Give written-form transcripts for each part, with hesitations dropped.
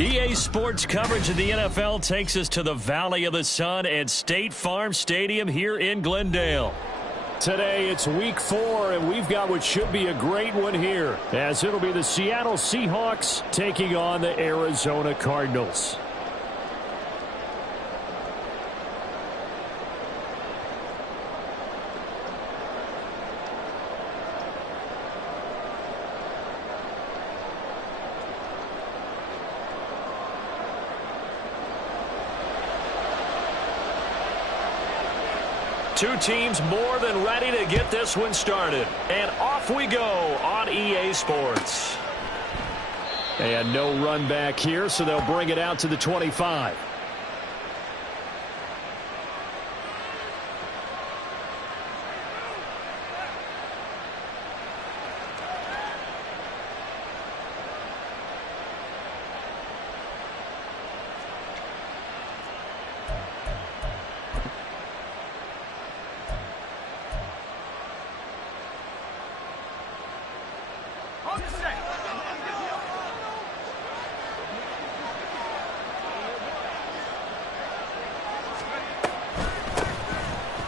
EA Sports coverage of the NFL takes us to the Valley of the Sun at State Farm Stadium here in Glendale. Today it's week 4, and we've got what should be a great one here, as it'll be the Seattle Seahawks taking on the Arizona Cardinals. Two teams more than ready to get this one started. And off we go on EA Sports. And no run back here, so they'll bring it out to the 25.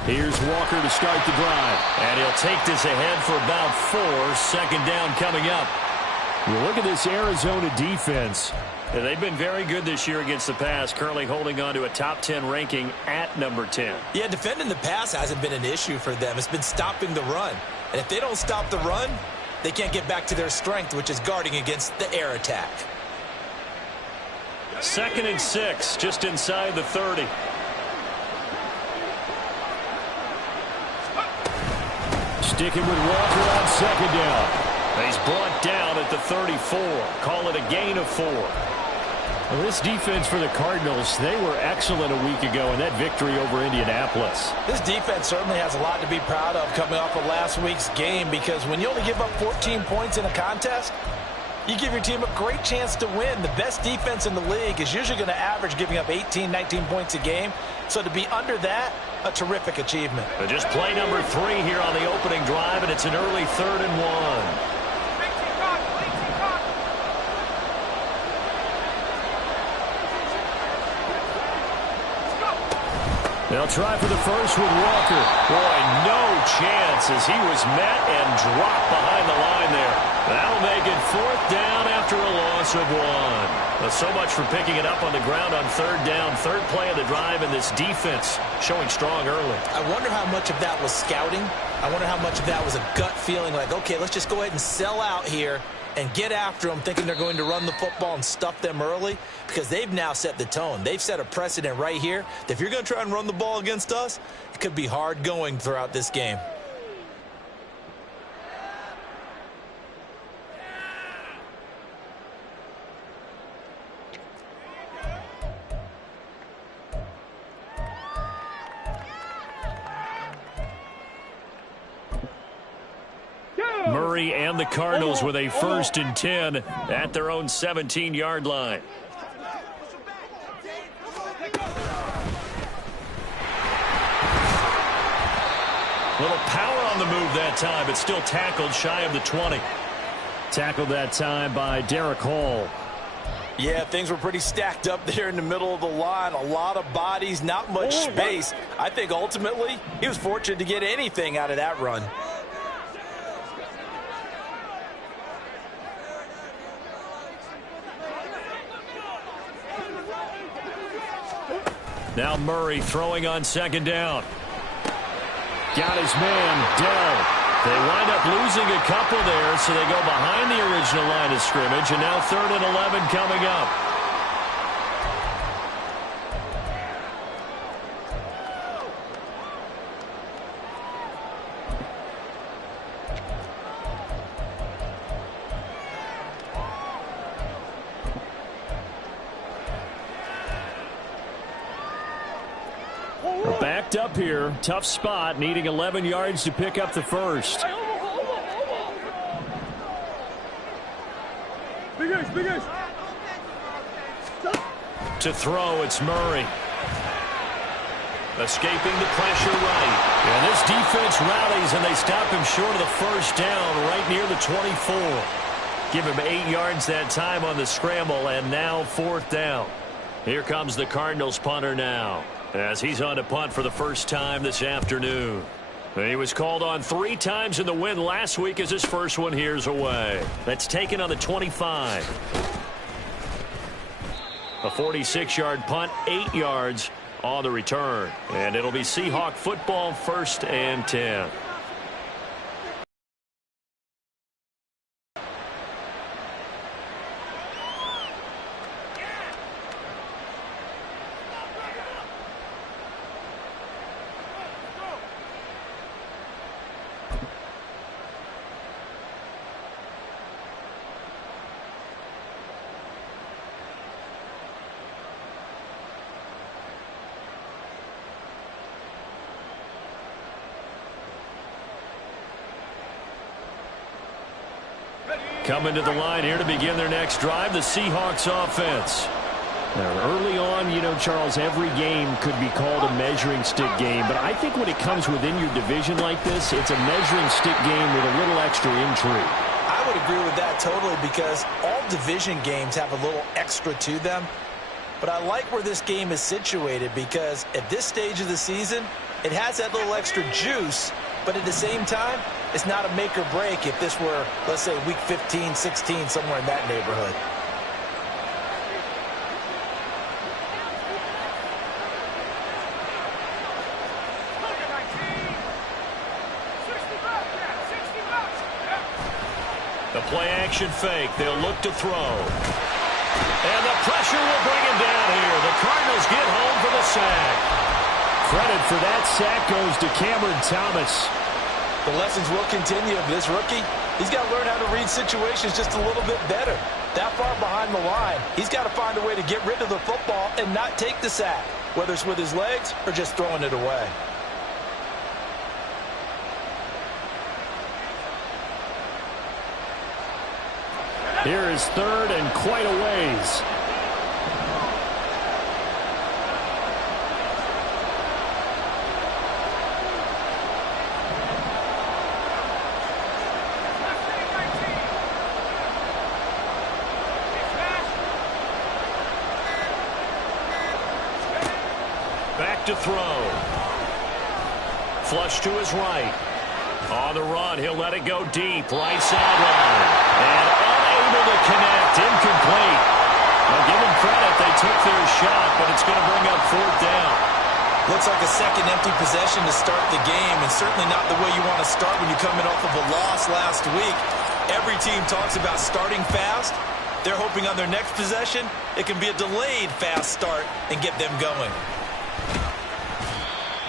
Here's Walker to start the drive. And he'll take this ahead for about 4. Second down coming up. Well, look at this Arizona defense. And they've been very good this year against the pass, currently holding on to a top 10 ranking at number 10. Yeah, defending the pass hasn't been an issue for them. It's been stopping the run. And if they don't stop the run, they can't get back to their strength, which is guarding against the air attack. 2nd and 6, just inside the 30. Sticking with Walker on 2nd down. He's brought down at the 34. Call it a gain of 4. Well, this defense for the Cardinals, they were excellent a week ago in that victory over Indianapolis. This defense certainly has a lot to be proud of coming off of last week's game, because when you only give up 14 points in a contest, you give your team a great chance to win. The best defense in the league is usually going to average giving up 18, 19 points a game. So to be under that, a terrific achievement. But just play number 3 here on the opening drive, and it's an early 3rd and 1. They'll try for the first with Walker. Boy, no chance as he was met and dropped behind the line there. That'll make it 4th down after a loss of 1. Well, so much for picking it up on the ground on 3rd down. 3rd play of the drive, and this defense showing strong early. I wonder how much of that was scouting. I wonder how much of that was a gut feeling like, okay, let's just go ahead and sell out here and get after them, thinking they're going to run the football and stuff them early, because they've now set the tone. They've set a precedent right here that if you're going to try and run the ball against us, it could be hard going throughout this game. Murray and the Cardinals with a 1st and 10 at their own 17-yard line. Little power on the move that time, but still tackled shy of the 20. Tackled that time by Derek Hall. Yeah, things were pretty stacked up there in the middle of the line. A lot of bodies, not much space. I think ultimately he was fortunate to get anything out of that run. Now Murray throwing on 2nd down. Got his man, Dell. They wind up losing a couple there, so they go behind the original line of scrimmage, and now 3rd and 11 coming up. Backed up here. Tough spot, needing 11 yards to pick up the first. To throw, it's Murray. Escaping the pressure right. And this defense rallies, and they stop him short of the first down right near the 24. Give him 8 yards that time on the scramble, and now 4th down. Here comes the Cardinals punter now, as he's on to punt for the first time this afternoon. He was called on 3 times in the win last week as his first one here's away. That's taken on the 25. A 46-yard punt, 8 yards on the return. And it'll be Seahawk football, 1st and 10. Coming to the line here to begin their next drive, the Seahawks offense. Now, early on, you know, Charles, every game could be called a measuring stick game, but I think when it comes within your division like this, it's a measuring stick game with a little extra intrigue. I would agree with that totally, because all division games have a little extra to them. But I like where this game is situated, because at this stage of the season, it has that little extra juice, but at the same time, it's not a make or break if this were, let's say, week 15, 16, somewhere in that neighborhood. The play-action fake. They'll look to throw. And the pressure will bring him down here. The Cardinals get home for the sack. Credit for that sack goes to Cameron Thomas. The lessons will continue of this rookie. He's got to learn how to read situations just a little bit better. That far behind the line, he's got to find a way to get rid of the football and not take the sack, whether it's with his legs or just throwing it away. Here is 3rd and quite a ways. Back to throw. Flush to his right. On the run, he'll let it go deep. Right sideline. And unable to connect. Incomplete. Now give them credit. They took their shot, but it's going to bring up 4th down. Looks like a second empty possession to start the game, and certainly not the way you want to start when you come in off of a loss last week. Every team talks about starting fast. They're hoping on their next possession, it can be a delayed fast start and get them going.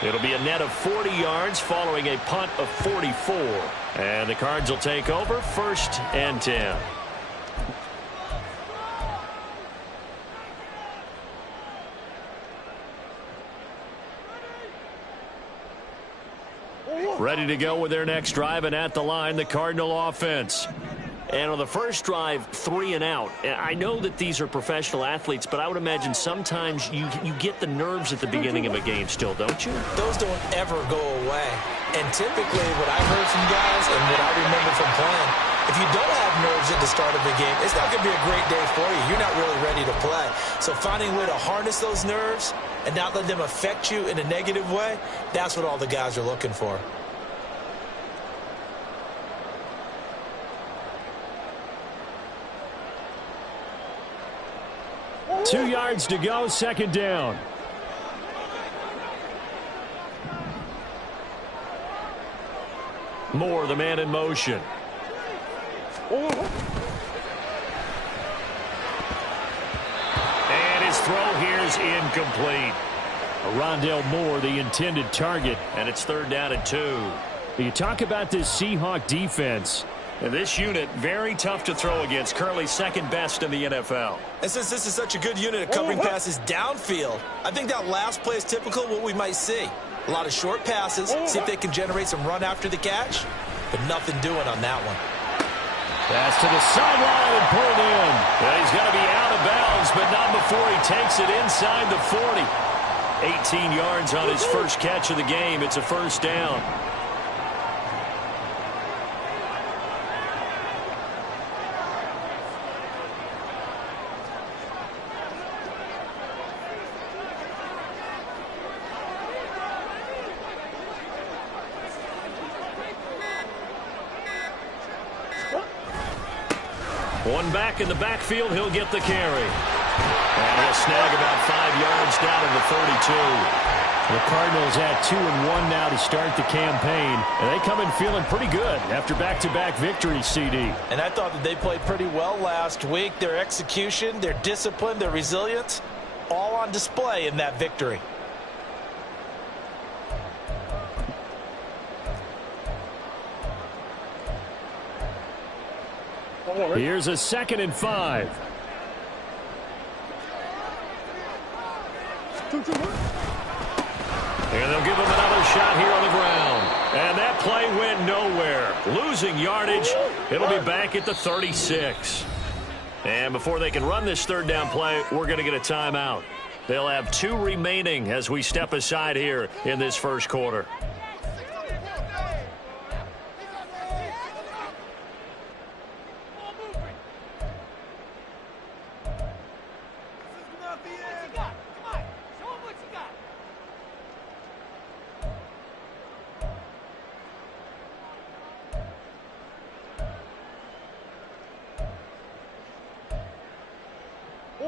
It'll be a net of 40 yards following a punt of 44. And the Cards will take over, 1st and 10. Ready to go with their next drive, and at the line, the Cardinal offense. And on the first drive, 3 and out. And I know that these are professional athletes, but I would imagine sometimes you get the nerves at the beginning of a game still, don't you? Those don't ever go away. And typically what I've heard from guys and what I remember from playing, if you don't have nerves at the start of the game, it's not going to be a great day for you. You're not really ready to play. So finding a way to harness those nerves and not let them affect you in a negative way, that's what all the guys are looking for. 2 yards to go, 2nd down. Moore, the man in motion. And his throw here is incomplete. Rondale Moore, the intended target. And it's 3rd down and 2. You talk about this Seahawk defense. And this unit, very tough to throw against. Currently 2nd best in the NFL. And since this is such a good unit at covering passes downfield, I think that last play is typical of what we might see. A lot of short passes, see if they can generate some run after the catch, but nothing doing on that one. Pass to the sideline and pulled in. Well, he's going to be out of bounds, but not before he takes it inside the 40. 18 yards on his first catch of the game. It's a 1st down. One back in the backfield, he'll get the carry. And he'll snag about 5 yards down in the 32. The Cardinals at 2-1 now to start the campaign. And they come in feeling pretty good after back-to-back victories, CD. And I thought that they played pretty well last week. Their execution, their discipline, their resilience, all on display in that victory. Here's a 2nd and 5. And they'll give him another shot here on the ground. And that play went nowhere. Losing yardage. It'll be back at the 36. And before they can run this 3rd down play, we're going to get a timeout. They'll have 2 remaining as we step aside here in this first quarter.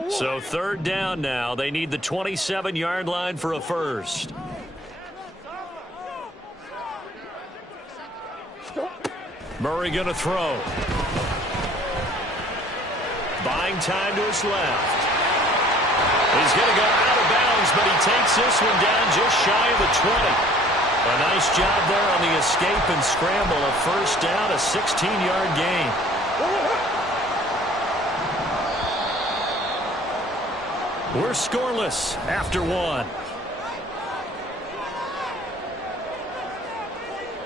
So 3rd down now. They need the 27-yard line for a first. Murray going to throw. Buying time to his left. He's going to go out of bounds, but he takes this one down just shy of the 20. A nice job there on the escape and scramble. A first down, a 16-yard gain. We're scoreless after 1.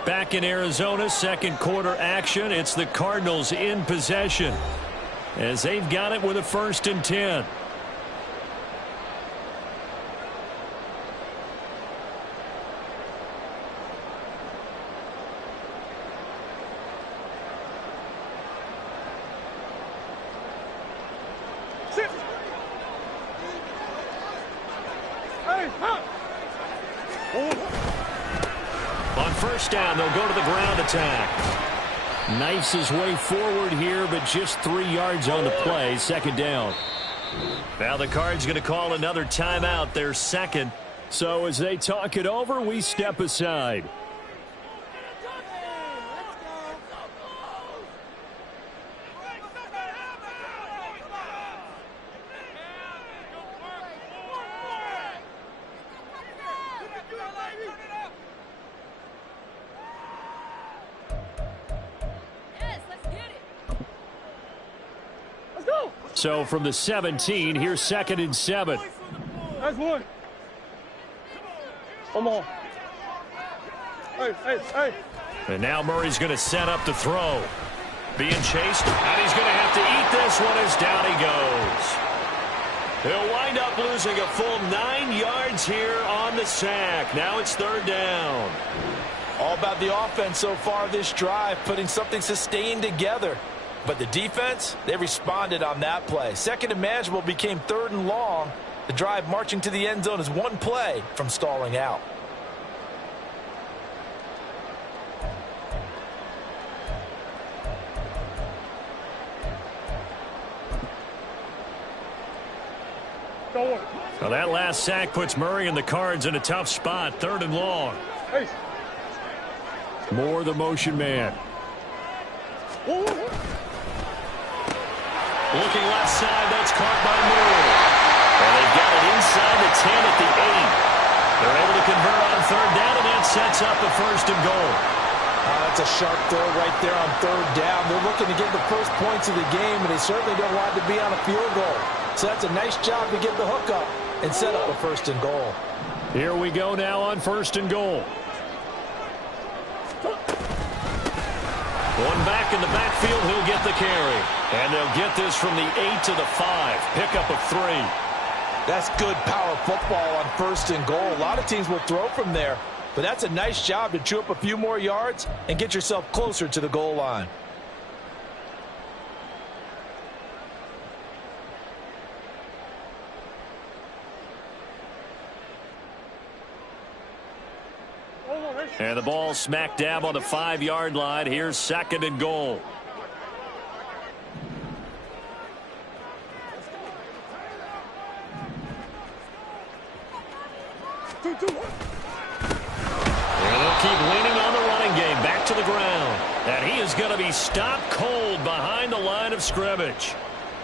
Back in Arizona, 2nd quarter action. It's the Cardinals in possession as they've got it with a 1st and 10. On 1st down, they'll go to the ground attack. Knifes his way forward here, but just 3 yards on the play. 2nd down. Now the Cards going to call another timeout, their 2nd. So as they talk it over, we step aside. So from the 17, here's 2nd and 7. That's one. Come on. Hey. And now Murray's going to set up to throw. Being chased, and he's going to have to eat this one as down he goes. He'll wind up losing a full 9 yards here on the sack. Now it's 3rd down. All about the offense so far this drive, putting something sustained together. But the defense, they responded on that play. 2nd and manageable became 3rd and long. The drive marching to the end zone is 1 play from stalling out. Well, that last sack puts Murray and the Cards in a tough spot. 3rd and long. Hey. More the motion man. Looking left side, that's caught by Murray. And they've got it inside the 10 at the 8. They're able to convert on 3rd down, and that sets up the 1st and goal. That's a sharp throw right there on 3rd down. They're looking to get the first points of the game, and they certainly don't want it to be on a field goal. So that's a nice job to get the hook up and set up a 1st and goal. Here we go now on 1st and goal. One back in the backfield, he'll get the carry. And they'll get this from the 8 to the 5. Pickup of 3. That's good power football on 1st and goal. A lot of teams will throw from there, but that's a nice job to chew up a few more yards and get yourself closer to the goal line. And the ball smack dab on the 5-yard line. Here's 2nd and goal. And they'll keep leaning on the running game. Back to the ground. And he is going to be stopped cold behind the line of scrimmage.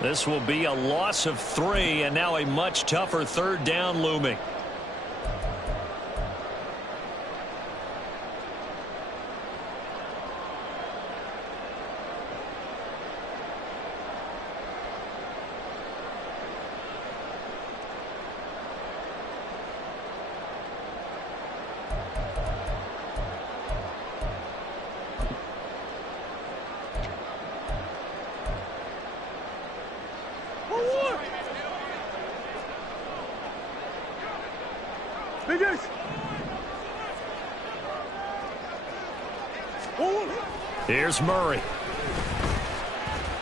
This will be a loss of 3, and now a much tougher third down looming. Here's Murray.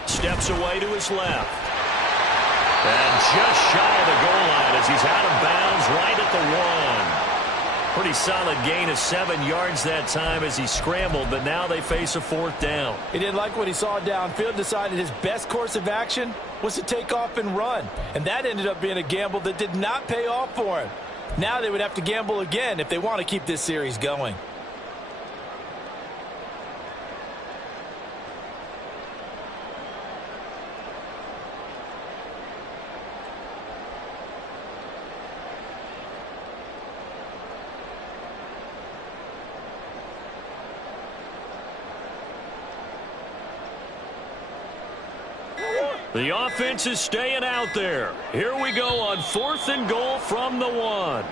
Steps away to his left. And just shy of the goal line as he's out of bounds right at the 1. Pretty solid gain of 7 yards that time as he scrambled, but now they face a 4th down. He didn't like what he saw downfield, decided his best course of action was to take off and run. And that ended up being a gamble that did not pay off for him. Now they would have to gamble again if they want to keep this series going. The offense is staying out there. Here we go on 4th and goal from the 1.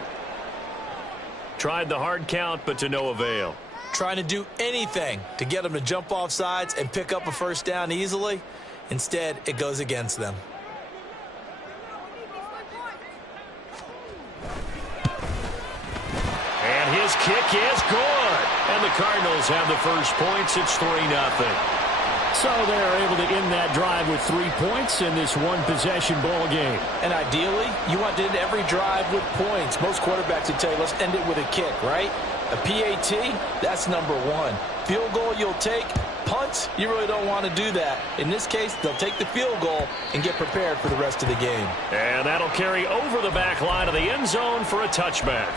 Tried the hard count, but to no avail. Trying to do anything to get them to jump off sides and pick up a 1st down easily. Instead, it goes against them. And his kick is good. And the Cardinals have the first points. It's 3-0. So they're able to end that drive with 3 points in this one-possession ball game. And ideally, you want to end every drive with points. Most quarterbacks would tell you, let's end it with a kick, right? A PAT, that's number 1. Field goal you'll take. Punts, you really don't want to do that. In this case, they'll take the field goal and get prepared for the rest of the game. And that'll carry over the back line of the end zone for a touchback.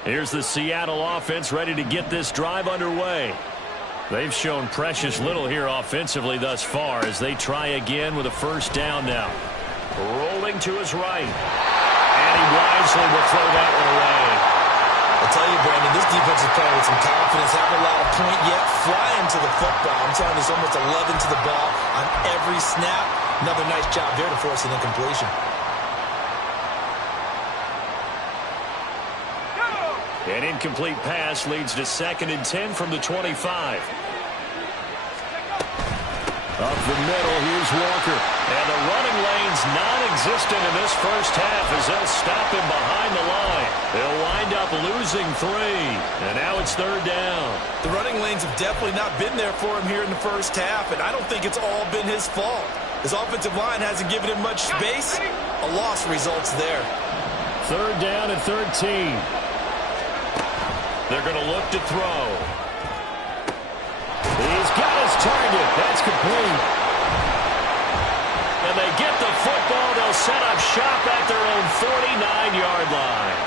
Here's the Seattle offense ready to get this drive underway. They've shown precious little here offensively thus far as they try again with a 1st down now. Rolling to his right. And he wisely will throw that one away. I'll tell you, Brandon, this defense is playing with some confidence. Haven't allowed a point yet. Flying to the football. I'm telling you, it's almost 11 to the ball on every snap. Another nice job there to force an incompletion. An incomplete pass leads to 2nd and 10 from the 25. Up the middle, here's Walker. And the running lane's non-existent in this first half as they'll stop him behind the line. They'll wind up losing 3. And now it's 3rd down. The running lanes have definitely not been there for him here in the first half, and I don't think it's all been his fault. His offensive line hasn't given him much space. A loss results there. 3rd down and 13. They're going to look to throw. He's got his target. That's complete. And they get the football. They'll set up shop at their own 49-yard line.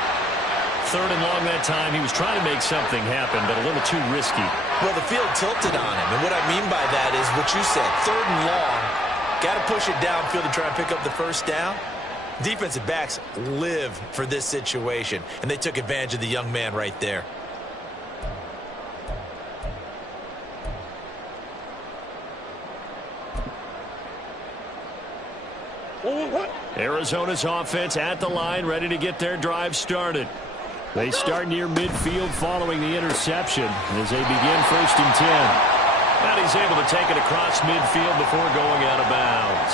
3rd and long that time. He was trying to make something happen, but a little too risky. Well, the field tilted on him. And what I mean by that is what you said. 3rd and long. Got to push it downfield to try and pick up the 1st down. Defensive backs live for this situation. And they took advantage of the young man right there. Arizona's offense at the line, ready to get their drive started. They start near midfield following the interception as they begin 1st and 10. And he's able to take it across midfield before going out of bounds.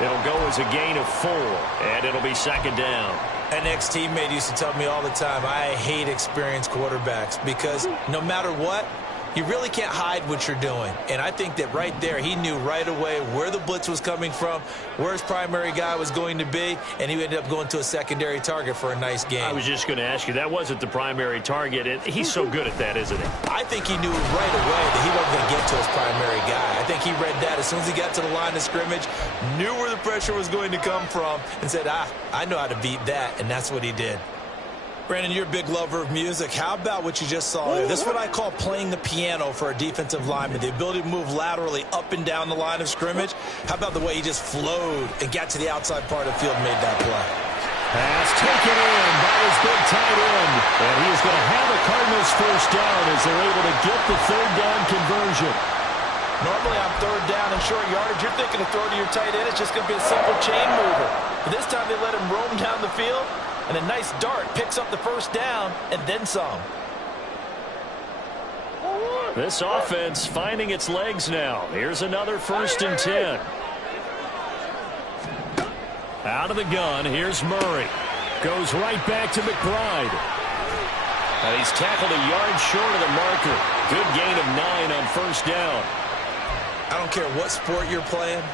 It'll go as a gain of 4, and it'll be 2nd down. An ex-teammate used to tell me all the time, I hate experienced quarterbacks because no matter what, You really can't hide what you're doing. And I think that right there, he knew right away where the blitz was coming from, where his primary guy was going to be, and he ended up going to a secondary target for a nice game. I was just going to ask you, that wasn't the primary target. He's so good at that, isn't he? I think he knew right away that he wasn't going to get to his primary guy. I think he read that as soon as he got to the line of scrimmage, knew where the pressure was going to come from, and said, I know how to beat that, and that's what he did. Brandon, you're a big lover of music. How about what you just saw there? This is what I call playing the piano for a defensive lineman, the ability to move laterally up and down the line of scrimmage. How about the way he just flowed and got to the outside part of the field and made that play? Pass taken in by his big tight end. And he is going to have the Cardinals first down as they're able to get the third down conversion. Normally on third down and short yardage, you're thinking to throw to your tight end. It's just going to be a simple chain mover. But this time they let him roam down the field. And a nice dart picks up the first down and then some. This offense finding its legs now. Here's another 1st and 10. Out of the gun, here's Murray. Goes right back to McBride. And he's tackled a yard short of the marker. Good gain of 9 on first down. I don't care what sport you're playing.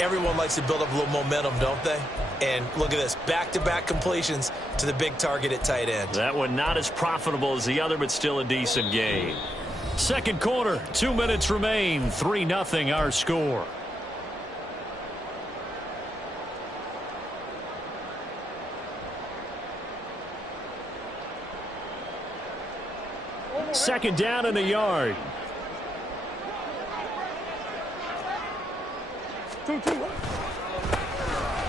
Everyone likes to build up a little momentum, don't they? And look at this, back-to-back completions to the big target at tight end. That one not as profitable as the other, but still a decent gain. Second quarter, 2 minutes remain, 3-0 our score. Second down in the yard.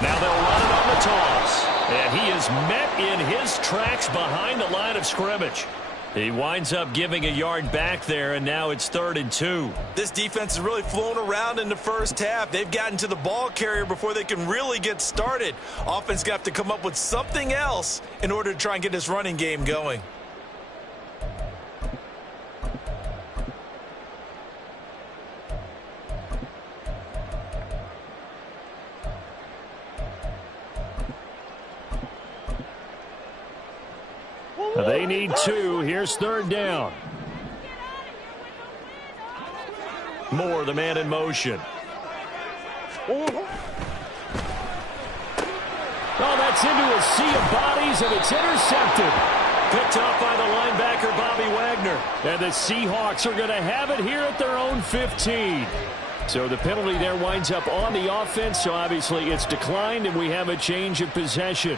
Now they'll run it on the toss. And he is met in his tracks behind the line of scrimmage. He winds up giving a yard back there, and now it's 3rd and 2. This defense has really flown around in the first half. They've gotten to the ball carrier before they can really get started. Offense got to come up with something else in order to try and get this running game going. They need 2. Here's 3rd down. Moore, the man in motion. Oh, that's into a sea of bodies, and it's intercepted. Picked up by the linebacker, Bobby Wagner. And the Seahawks are going to have it here at their own 15. So the penalty there winds up on the offense, so obviously it's declined, and we have a change of possession.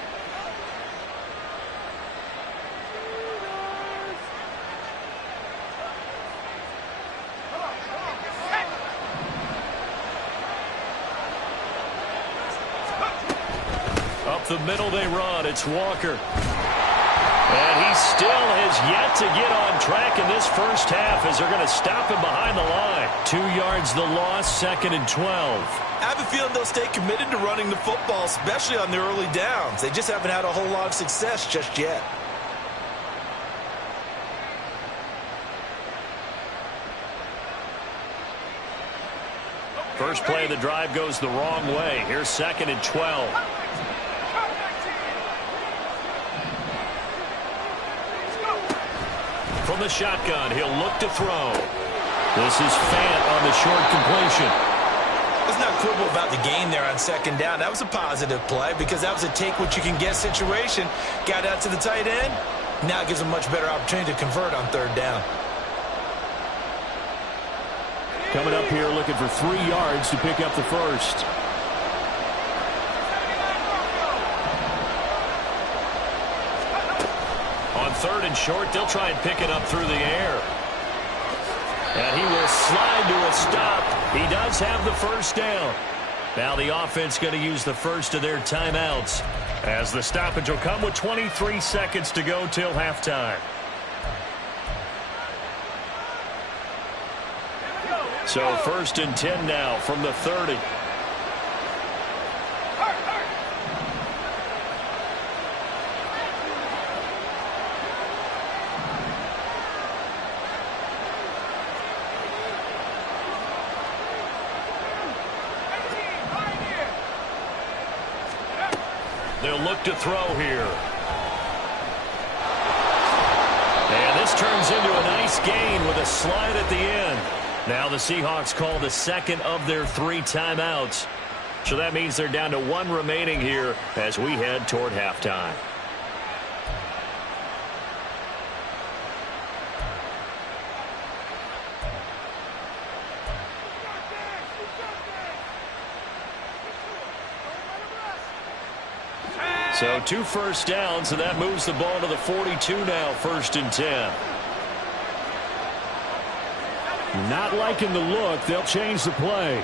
The middle they run. It's Walker. And he still has yet to get on track in this first half as they're going to stop him behind the line. 2 yards the loss, 2nd and 12. I have a feeling they'll stay committed to running the football, especially on the early downs. They just haven't had a whole lot of success just yet. First play of the drive goes the wrong way. Here's 2nd and 12. From the shotgun, he'll look to throw. This is Fant on the short completion. Let's not quibble about the gain there on 2nd down. That was a positive play because that was a take-what-you-can-get situation. Got out to the tight end. Now it gives him a much better opportunity to convert on 3rd down. Coming up here looking for 3 yards to pick up the first. On 3rd and short, they'll try and pick it up through the air. And he will slide to a stop. He does have the first down. Now the offense going to use the first of their timeouts as the stoppage will come with 23 seconds to go till halftime. So 1st and 10 now from the 30. They'll look to throw here. And this turns into a nice gain with a a slide at the end. Now the Seahawks call the second of their 3 timeouts. So that means they're down to 1 remaining here as we head toward halftime. So 2 first downs, and that moves the ball to the 42 now, 1st and 10. Not liking the look. They'll change the play.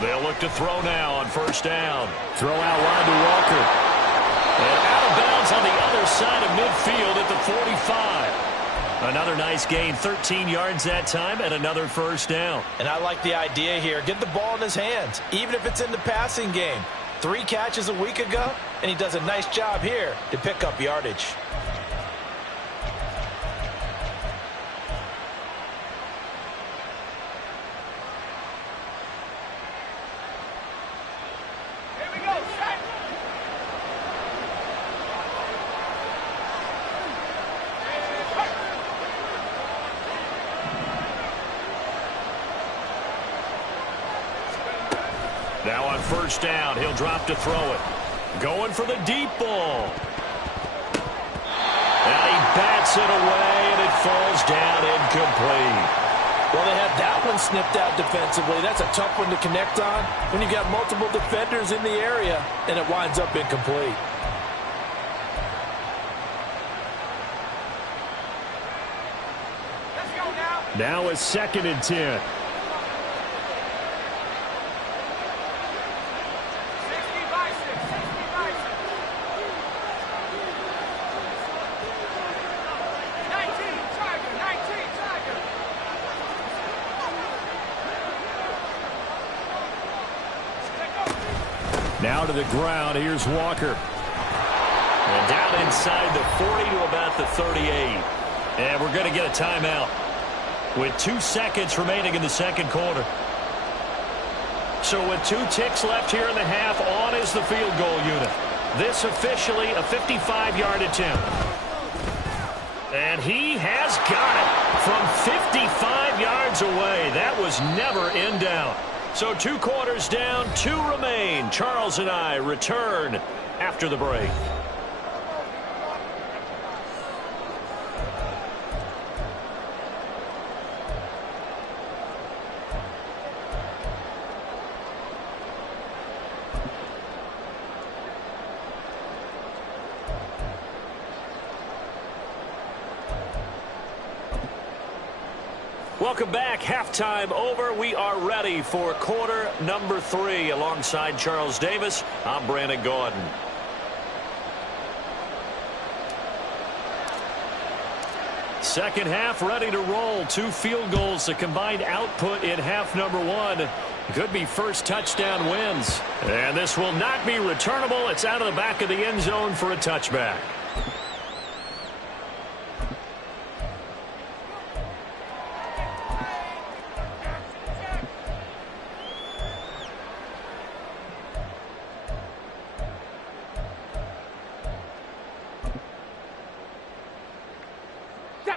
They'll look to throw now on 1st down. Throw out wide to Walker. And out of bounds on the other side of midfield at the 45. Another nice gain, 13 yards that time, and another 1st down. And I like the idea here. Get the ball in his hands, even if it's in the passing game. 3 catches a week ago, and he does a nice job here to pick up yardage. Now on 1st down, he'll drop to throw it. Going for the deep ball. And he bats it away, and it falls down incomplete. Well, they have that one snipped out defensively. That's a tough one to connect on when you got multiple defenders in the area, and it winds up incomplete. Now it's 2nd and 10. Now to the ground. Here's Walker. And down inside the 40 to about the 38. And we're going to get a timeout with 2 seconds remaining in the 2nd quarter. So with 2 ticks left here in the half, on is the field goal unit. This officially a 55-yard attempt. And he has got it from 55 yards away. That was never in doubt. So 2 quarters down, 2 remain. Charles and I return after the break. Welcome back. Halftime over. We are ready for quarter number 3. Alongside Charles Davis, I'm Brandon Gordon. Second half ready to roll. 2 field goals. The combined output in half number 1. Could be first touchdown wins. And this will not be returnable. It's out of the back of the end zone for a touchback.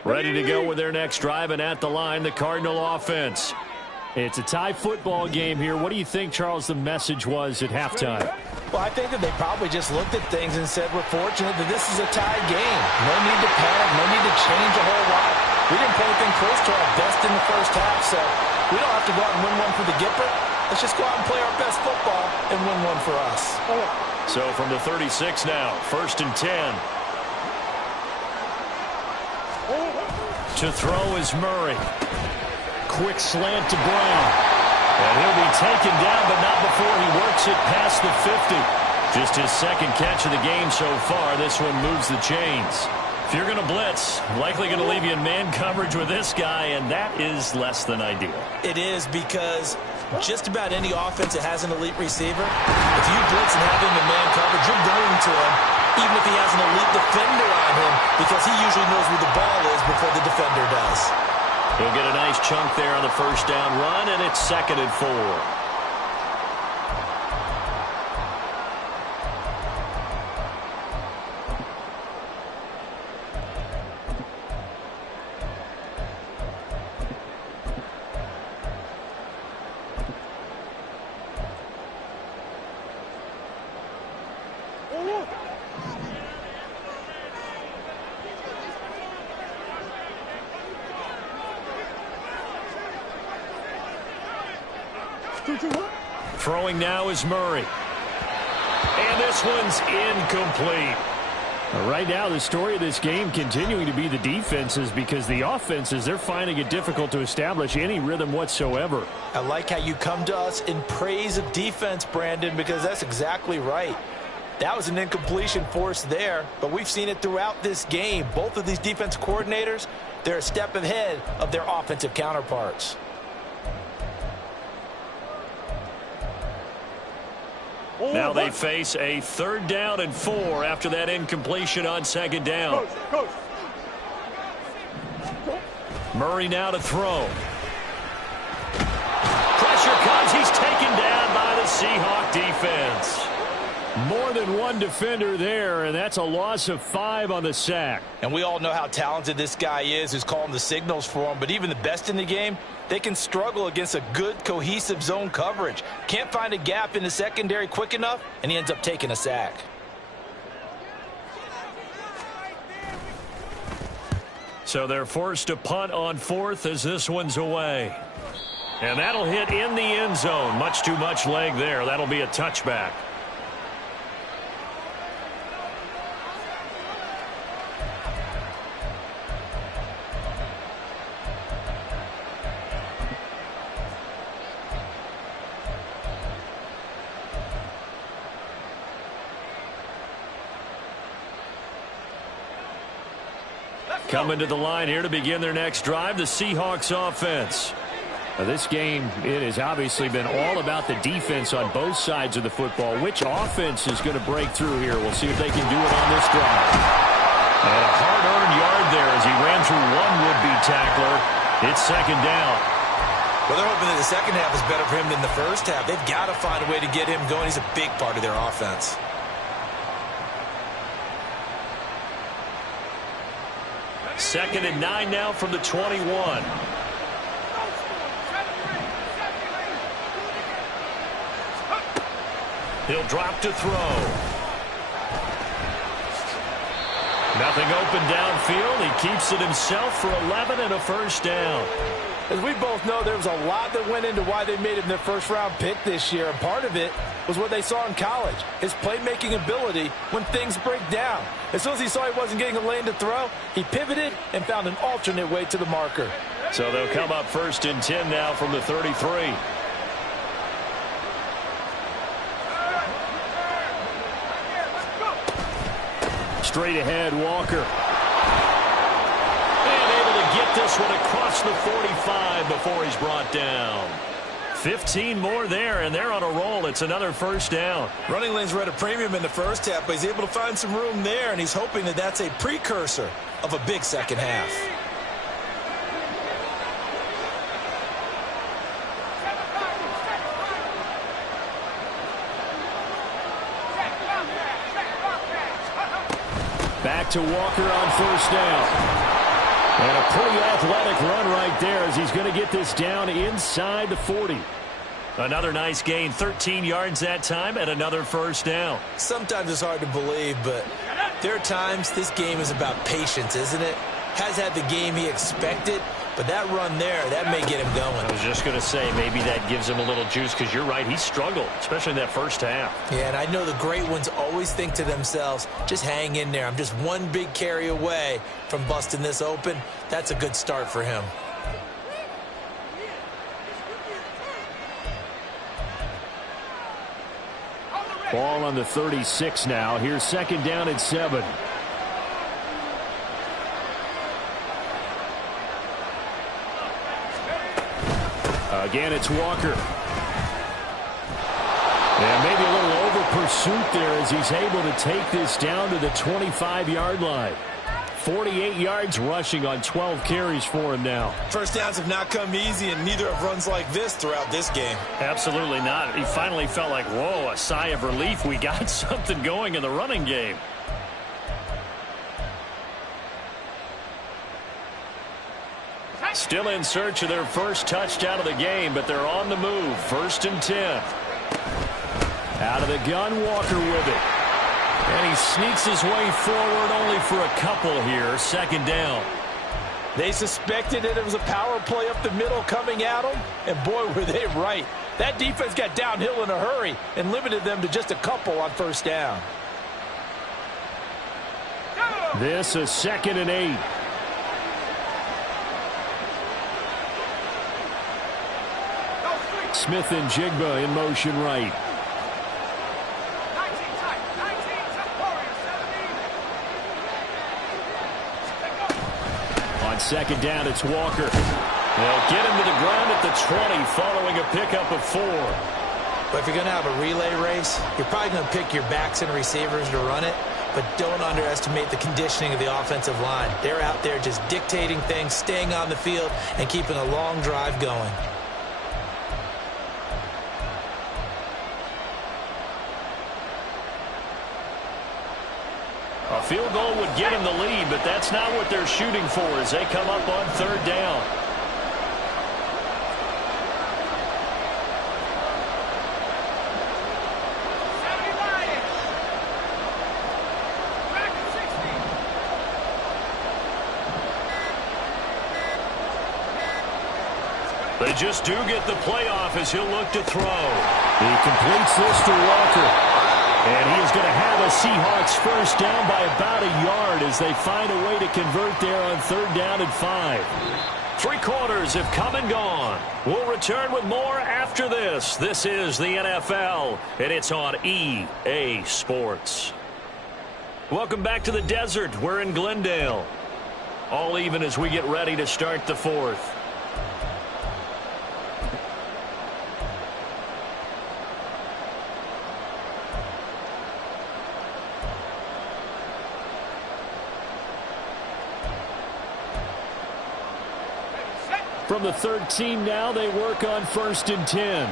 Ready to go with their next drive, and at the line, the Cardinal offense. It's a tie football game here. What do you think, Charles, the message was at halftime? Well, I think that they probably just looked at things and said, we're fortunate that this is a tie game. No need to panic, no need to change a whole lot. We didn't play anything close to our best in the first half, so we don't have to go out and win one for the Gipper. Let's just go out and play our best football and win one for us. So from the 36 now, 1st and 10. To throw is Murray. Quick slant to Brown. And he'll be taken down, but not before he works it past the 50. Just his 2nd catch of the game so far. This one moves the chains. If you're going to blitz, likely going to leave you in man coverage with this guy, and that is less than ideal. It is, because just about any offense that has an elite receiver, if you blitz and have him in man coverage, you're going to him, even if he has an elite defender on him, because he usually knows where the ball is before the defender does. He'll get a nice chunk there on the first down run, and it's 2nd and 4. Throwing now is Murray. And this one's incomplete. Right now, the story of this game continuing to be the defenses, because the offenses, they're finding it difficult to establish any rhythm whatsoever. I like how you come to us in praise of defense, Brandon, because that's exactly right. That was an incompletion forced there, but we've seen it throughout this game. Both of these defense coordinators, they're a step ahead of their offensive counterparts. Now they face a 3rd down and 4 after that incompletion on 2nd down. Murray now to throw. Pressure comes. He's taken down by the Seahawk defense. More than one defender there, and that's a loss of 5 on the sack. And we all know how talented this guy is who's calling the signals for him, but even the best in the game, they can struggle against a good, cohesive zone coverage. Can't find a gap in the secondary quick enough, and he ends up taking a sack. So they're forced to punt on 4th as this one's away. And that'll hit in the end zone. Much too much leg there. That'll be a touchback. Coming to the line here to begin their next drive, the Seahawks offense. This game, it has obviously been all about the defense on both sides of the football. Which offense is going to break through here? We'll see if they can do it on this drive. And a hard-earned yard there as he ran through one would-be tackler. It's 2nd down. Well, they're hoping that the second half is better for him than the first half. They've got to find a way to get him going. He's a big part of their offense. Second and 9 now from the 21. He'll drop to throw. Nothing open downfield. He keeps it himself for 11 and a first down. As we both know, there was a lot that went into why they made him their first-round pick this year, and part of it was what they saw in college, his playmaking ability when things break down. As soon as he saw he wasn't getting a lane to throw, he pivoted and found an alternate way to the marker. So they'll come up 1st and 10 now from the 33. Straight ahead, Walker. Get this one across the 45 before he's brought down. 15 more there, and they're on a roll. It's another first down. Running lanes were at a premium in the first half, but he's able to find some room there, and he's hoping that that's a precursor of a big second half. Back to Walker on first down. And a pretty athletic run right there as he's going to get this down inside the 40. Another nice gain, 13 yards that time, and another first down. Sometimes it's hard to believe, but there are times this game is about patience, isn't it? Has had the game he expected, but that run there, that may get him going. I was just going to say, maybe that gives him a little juice, because you're right, he struggled, especially in that first half. Yeah, and I know the great ones always think to themselves, just hang in there. I'm just one big carry away from busting this open. That's a good start for him. Ball on the 36 now. Here's 2nd down and 7. Again, it's Walker. And maybe a little over pursuit there as he's able to take this down to the 25-yard line. 48 yards rushing on 12 carries for him now. First downs have not come easy, and neither have runs like this throughout this game. Absolutely not. He finally felt like, whoa, a sigh of relief. We got something going in the running game. Still in search of their first touchdown of the game, but they're on the move. 1st and 10. Out of the gun, Walker with it. And he sneaks his way forward only for a couple here. 2nd down. They suspected that it was a power play up the middle coming at them, and boy, were they right. That defense got downhill in a hurry and limited them to just a couple on 1st down. This is 2nd and 8. Smith and Jigba in motion right. On 2nd down, it's Walker. They'll get him to the ground at the 20 following a pickup of 4. But if you're going to have a relay race, you're probably going to pick your backs and receivers to run it, but don't underestimate the conditioning of the offensive line. They're out there just dictating things, staying on the field, and keeping a long drive going. A field goal would get him the lead, but that's not what they're shooting for as they come up on 3rd down. They just do get the playoff as he'll look to throw. He completes this to Walker. And he is going to have a Seahawks first down by about a yard as they find a way to convert there on 3rd down and 5. 3 quarters have come and gone. We'll return with more after this. This is the NFL, and it's on EA Sports. Welcome back to the desert. We're in Glendale. All even as we get ready to start the 4th. From the 13 now, they work on 1st and 10.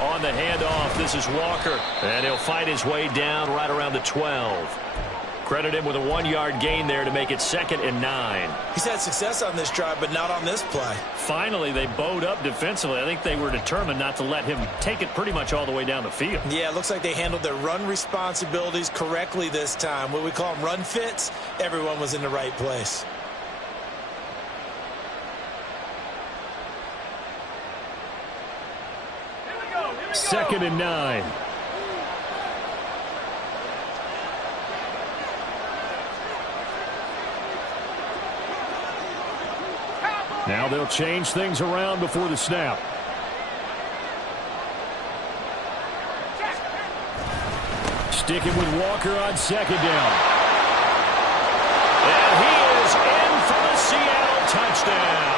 On the handoff, this is Walker. And he'll fight his way down right around the 12. Credit him with a 1-yard gain there to make it 2nd and 9. He's had success on this drive, but not on this play. Finally, they bowed up defensively. I think they were determined not to let him take it pretty much all the way down the field. Yeah, it looks like they handled their run responsibilities correctly this time. What we call them run fits, everyone was in the right place. Second and 9. Now they'll change things around before the snap. Sticking with Walker on 2nd down. And he is in for the Seattle touchdown.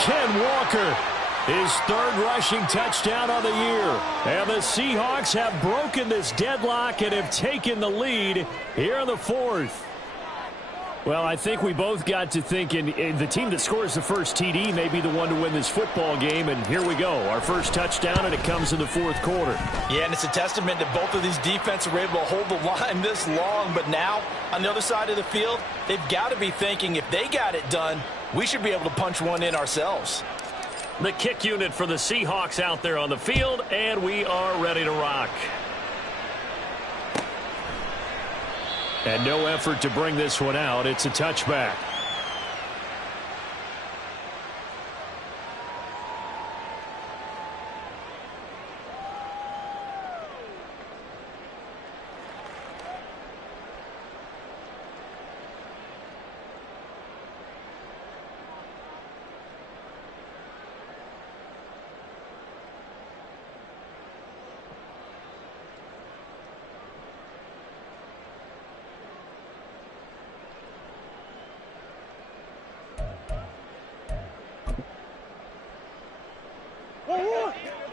Ken Walker, his 3rd rushing touchdown on the year. And the Seahawks have broken this deadlock and have taken the lead here in the 4th. Well, I think we both got to thinking the team that scores the first TD may be the one to win this football game, and here we go. Our first touchdown, and it comes in the 4th quarter. Yeah, and it's a testament that both of these defenses were able to hold the line this long, but now, on the other side of the field, they've got to be thinking if they got it done, we should be able to punch one in ourselves. The kick unit for the Seahawks out there on the field, and we are ready to rock. And no effort to bring this one out. It's a touchback.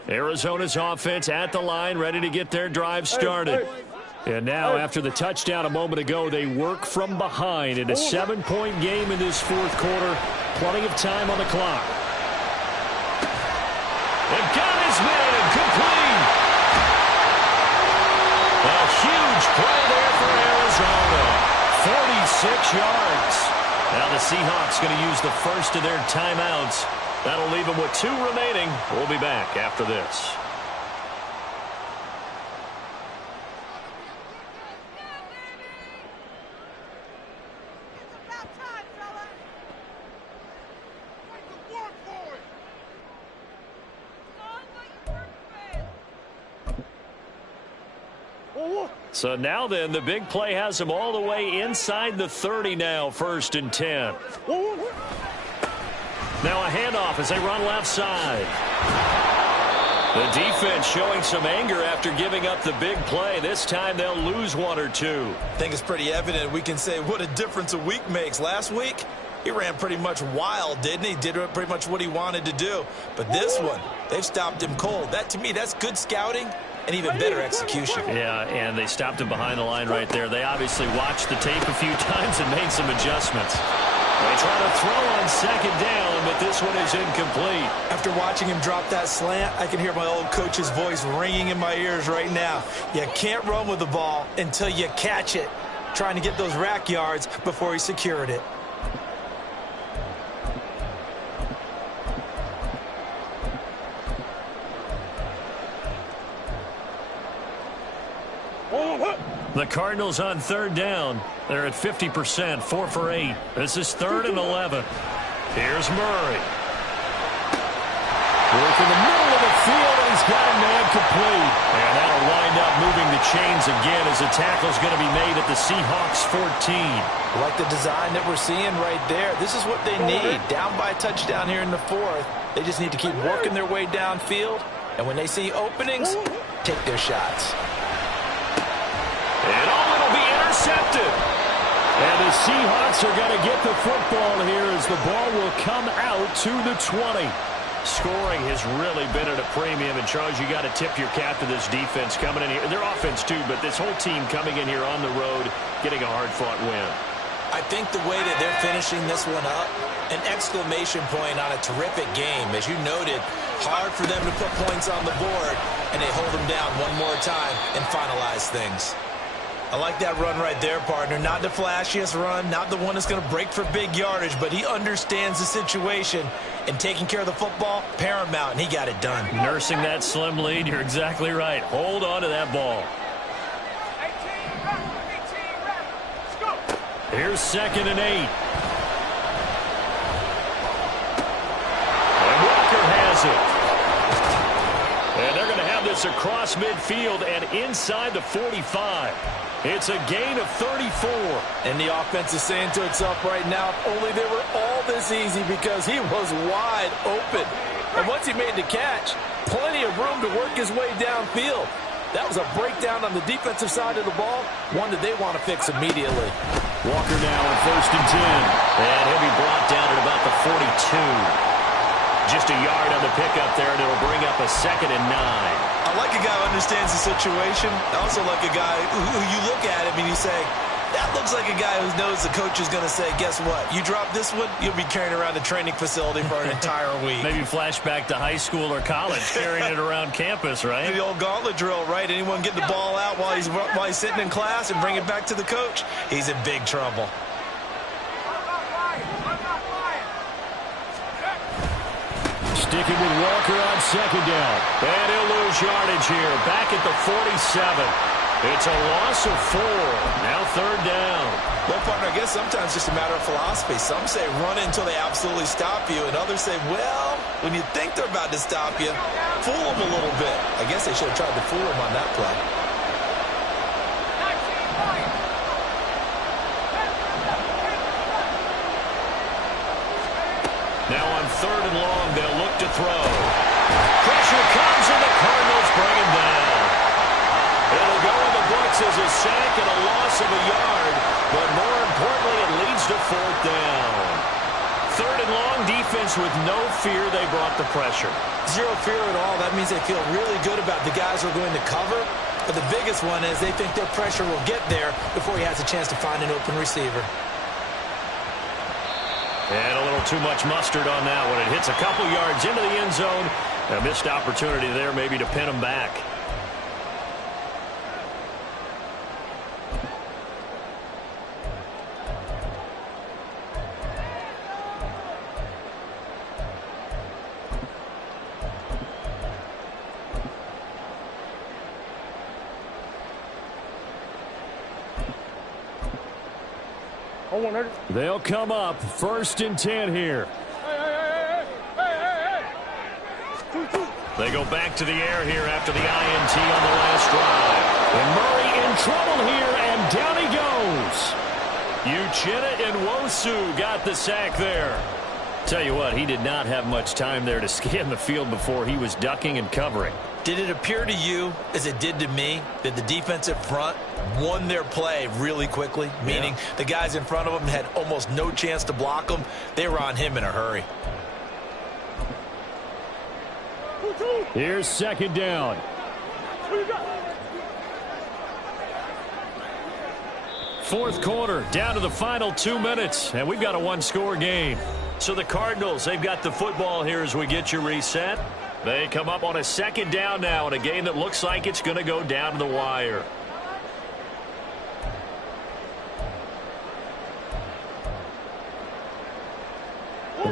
Arizona's offense at the line, ready to get their drive started. And now, after the touchdown a moment ago, they work from behind in a 7-point game in this fourth quarter. Plenty of time on the clock. And got his man complete. A huge play there for Arizona. 46 yards. Now the Seahawks going to use the first of their timeouts. That'll leave them with 2 remaining. We'll be back after this. So now then, the big play has them all the way inside the 30 now, 1st and 10. Now a handoff as they run left side. The defense showing some anger after giving up the big play. This time they'll lose 1 or 2. I think it's pretty evident. We can say what a difference a week makes. Last week, he ran pretty much wild, didn't he? Did pretty much what he wanted to do. But this one, they've stopped him cold. That, to me, that's good scouting and even better execution. Yeah, and they stopped him behind the line right there. They obviously watched the tape a few times and made some adjustments. They try to throw on 2nd down, but this one is incomplete. After watching him drop that slant, I can hear my old coach's voice ringing in my ears right now. You can't run with the ball until you catch it. Trying to get those rack yards before he secured it. The Cardinals on 3rd down. They're at 50%, 4 for 8. This is 3rd and 11. Here's Murray. Work in the middle of the field, and he's got a man complete. And that'll wind up moving the chains again as the tackle's going to be made at the Seahawks 14. Like the design that we're seeing right there. This is what they need. Down by a touchdown here in the 4th. They just need to keep working their way downfield. And when they see openings, take their shots. And it'll be intercepted. And the Seahawks are going to get the football here as the ball will come out to the 20. Scoring has really been at a premium. And, Charles, you got to tip your cap to this defense coming in here. Their offense, too, but this whole team coming in here on the road, getting a hard-fought win. I think the way that they're finishing this one up, an exclamation point on a terrific game. As you noted, hard for them to put points on the board, and they hold them down one more time and finalize things. I like that run right there, partner. Not the flashiest run, not the one that's going to break for big yardage, but he understands the situation, and taking care of the football, paramount, and he got it done. Nursing that slim lead, you're exactly right. Hold on to that ball. Here's 2nd and 8. And Walker has it. And they're going to have this across midfield and inside the 45. It's a gain of 34. And the offense is saying to itself right now, if only they were all this easy, because he was wide open. And once he made the catch, plenty of room to work his way downfield. That was a breakdown on the defensive side of the ball, one that they want to fix immediately. Walker now on 1st and 10. And he'll be brought down at about the 42. Just a yard on the pickup there, and it'll bring up a 2nd and 9. I like a guy who understands the situation. I also like a guy who you look at him and you say, that looks like a guy who knows the coach is going to say, guess what? You drop this one, you'll be carrying around the training facility for an entire week. Maybe flashback to high school or college, carrying it around campus, right? The old gauntlet drill, right? Anyone get the ball out while he's sitting in class and bring it back to the coach? He's in big trouble. Sticking with Walker on 2nd down. And he'll lose yardage here. Back at the 47. It's a loss of 4. Now 3rd down. Well, partner, I guess sometimes it's just a matter of philosophy. Some say run until they absolutely stop you, and others say, well, when you think they're about to stop you, fool them a little bit. I guess they should have tried to fool them on that play. Now on 3rd and long, they'll look to throw. Pressure comes, and the Cardinals bring him down. It'll go in the books as a sack and a loss of a yard, but more importantly, it leads to 4th down. 3rd and long, defense goes with no fear. They brought the pressure. Zero fear at all. That means they feel really good about the guys who are going to cover. But the biggest one is they think their pressure will get there before he has a chance to find an open receiver. And a little too much mustard on that one. It hits a couple yards into the end zone. A missed opportunity there maybe to pin him back. They'll come up 1st and 10 here. They go back to the air here after the INT on the last drive. And Murray in trouble here, and down he goes. Uchenna and Nwosu got the sack there. Tell you what, he did not have much time there to scan the field before he was ducking and covering. Did it appear to you, as it did to me, that the defensive front won their play really quickly? Meaning the guys in front of them had almost no chance to block them. They were on him in a hurry. Here's 2nd down. Fourth quarter, down to the final 2 minutes, and we've got a one-score game. So the Cardinals, they've got the football here as we get you reset. They come up on a 2nd down now in a game that looks like it's going to go down to the wire.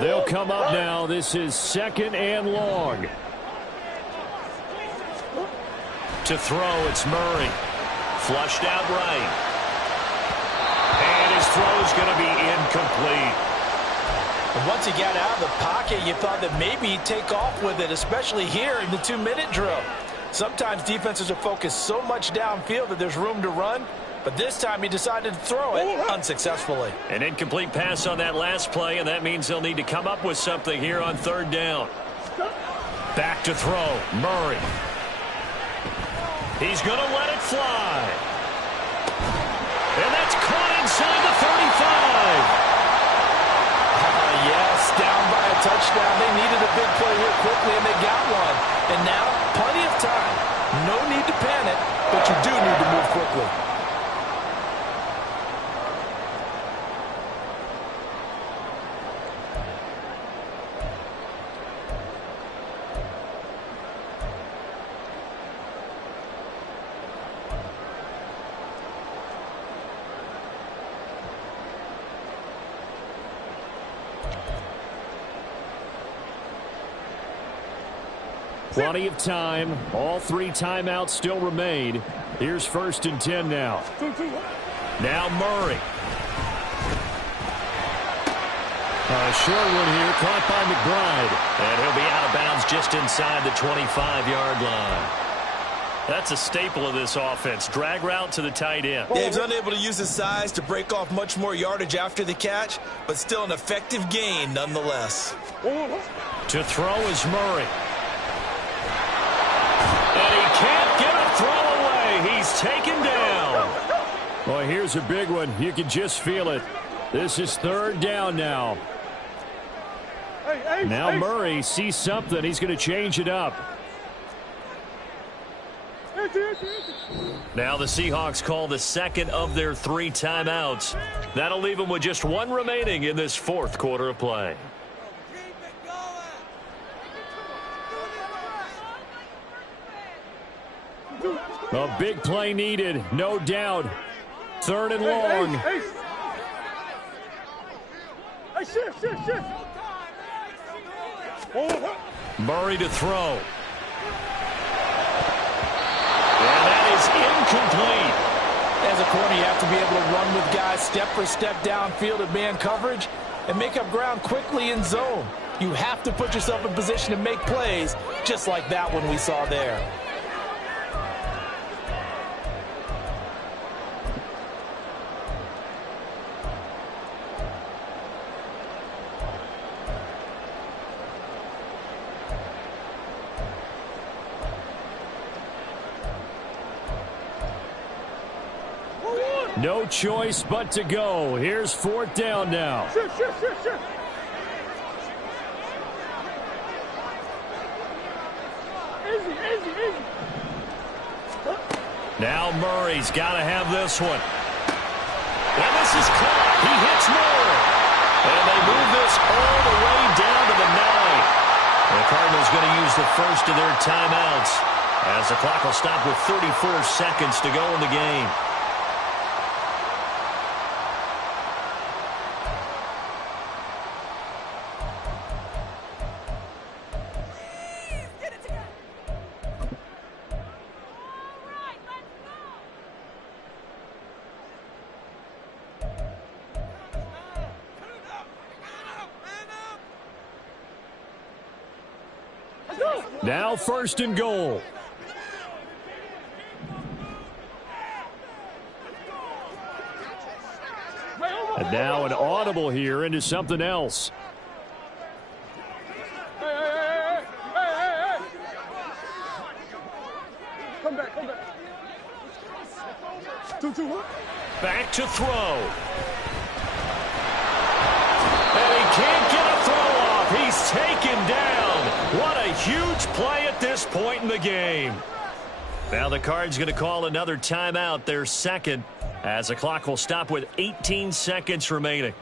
They'll come up now. This is 2nd and long. To throw, it's Murray. Flushed out right. And his throw's going to be incomplete. Once he got out of the pocket, you thought that maybe he'd take off with it, especially here in the 2-minute drill. Sometimes defenses are focused so much downfield that there's room to run, but this time he decided to throw it unsuccessfully. An incomplete pass on that last play, and that means they'll need to come up with something here on 3rd down. Back to throw, Murray. He's going to let it fly. And that's caught inside the 35. Yes, down by a touchdown. They needed a big play here quickly, and they got one. And now, plenty of time. No need to panic, but you do need to move quickly. Plenty of time. All 3 timeouts still remain. Here's 1st and 10 now. Now Murray. A short one here, caught by McBride. And he'll be out of bounds just inside the 25-yard line. That's a staple of this offense. Drag route to the tight end. Yeah, he's unable to use his size to break off much more yardage after the catch, but still an effective gain nonetheless. To throw is Murray. And he can't get a throw away. He's taken down. Well, here's a big one. You can just feel it. This is 3rd down now. Now Murray sees something. He's going to change it up. Now the Seahawks call the 2nd of their 3 timeouts. That'll leave them with just 1 remaining in this 4th quarter of play. A big play needed, no doubt. 3rd and long. Murray to throw. And that is incomplete. As a corner, you have to be able to run with guys step for step downfield in man coverage and make up ground quickly in zone. You have to put yourself in position to make plays, just like that one we saw there. No choice but to go. Here's 4th down now. Now Murray's got to have this one. And this is caught. He hits more. And they move this all the way down to the 9. The Cardinals going to use the first of their timeouts as the clock will stop with 34 seconds to go in the game. Now 1st and goal. And now an audible here into something else. Come back. Back to throw. And he can't get a throw off. He's taken down. What a huge play at this point in the game. Now the Cards going to call another timeout, their second, as the clock will stop with 18 seconds remaining.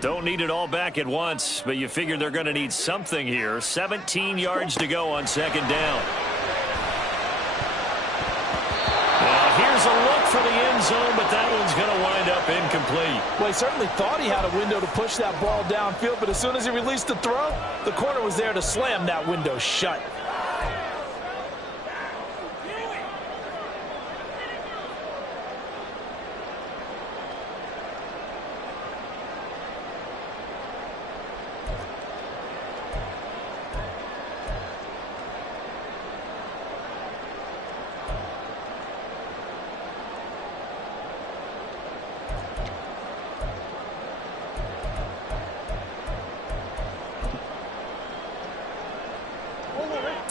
Don't need it all back at once, but you figure they're going to need something here. 17 yards to go on 2nd down. Now here's a look for the end zone, but that one's going to wind up incomplete. Well, he certainly thought he had a window to push that ball downfield, but as soon as he released the throw, the corner was there to slam that window shut.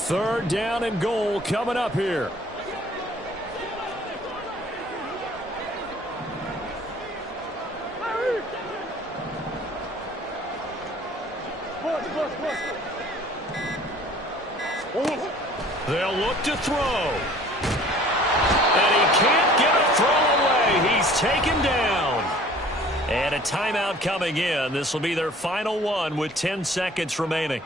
Third down and goal coming up here. They'll look to throw. And he can't get a throw away. He's taken down. And a timeout coming in. This will be their final one with 10 seconds remaining.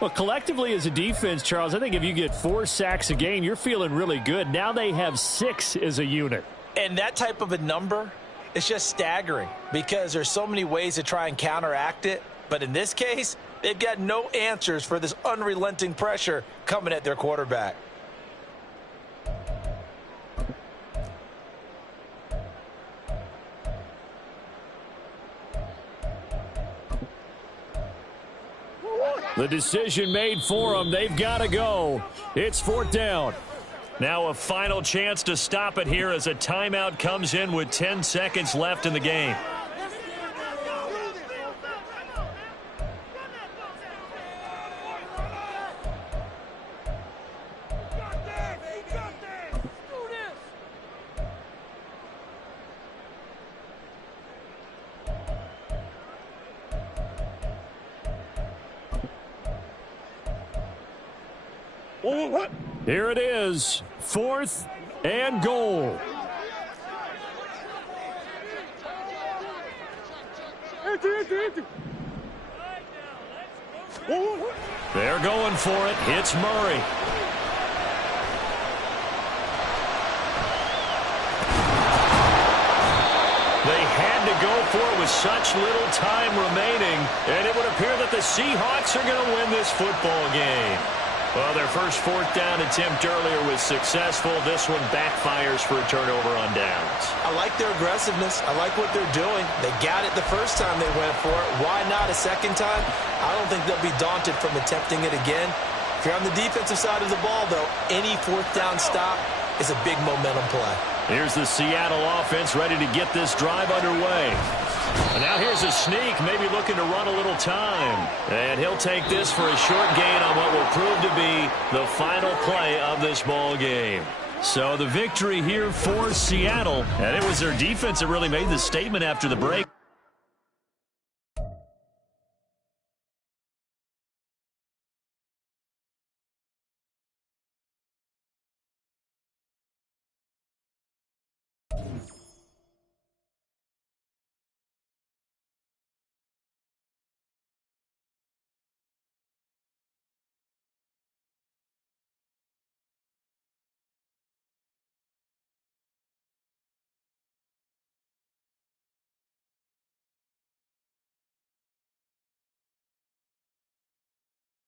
Well, collectively as a defense, Charles, I think if you get 4 sacks a game, you're feeling really good. Now they have 6 as a unit. And that type of a number is just staggering because there's so many ways to try and counteract it. But in this case, they've got no answers for this unrelenting pressure coming at their quarterback. The decision made for them. They've got to go. It's 4th down. Now a final chance to stop it here as a timeout comes in with 10 seconds left in the game. Here it is, 4th and goal. They're going for it. Hits Murray. They had to go for it with such little time remaining, and it would appear that the Seahawks are going to win this football game. Well, their first 4th down attempt earlier was successful. This one backfires for a turnover on downs. I like their aggressiveness. I like what they're doing. They got it the first time they went for it. Why not a second time? I don't think they'll be daunted from attempting it again. If you're on the defensive side of the ball, though, any 4th down stop is a big momentum play. Here's the Seattle offense ready to get this drive underway. And now here's a sneak, maybe looking to run a little time. And he'll take this for a short gain on what will prove to be the final play of this ball game. So the victory here for Seattle, and it was their defense that really made the statement after the break.